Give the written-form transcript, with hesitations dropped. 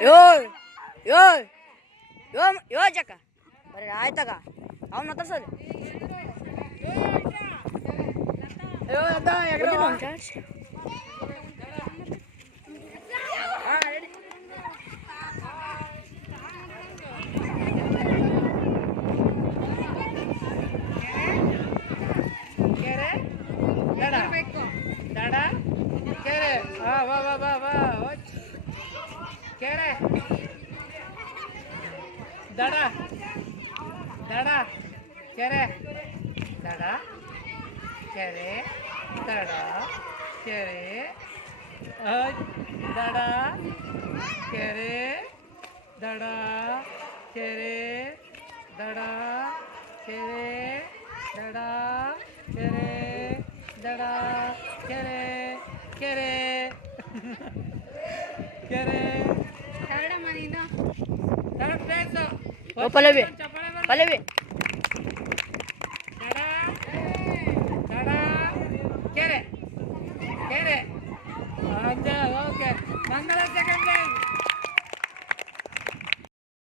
ಯೋ ಯೋ ಯೋ ಯೋ ಜಕ್ಕ ಬರ್ರಿ ಆಯ್ತಾಗ ಅವ್ನು ಮಾತಾಡ್ಸೋದು ದಡ ದಡ ಕೆರೆ ದಡ ಕೆರೆ ದಡ ಕೆರೆ ದಡ ಕೆರೆ ದಡ ಕೆರೆ ದಡ ಕೆರೆ ದಡ ಕೆರೆ ದಡ ಕೆರೆ ಕೆರೆ ಕೆರೆ ಪಲ್ಲವಿ ಪಲ್ಲವಿ ದಡ ದಡ ಕೆರೆ ಕೆರೆ ಓಕೆ ಮಂಗಳ ಸೆಕೆಂಡ್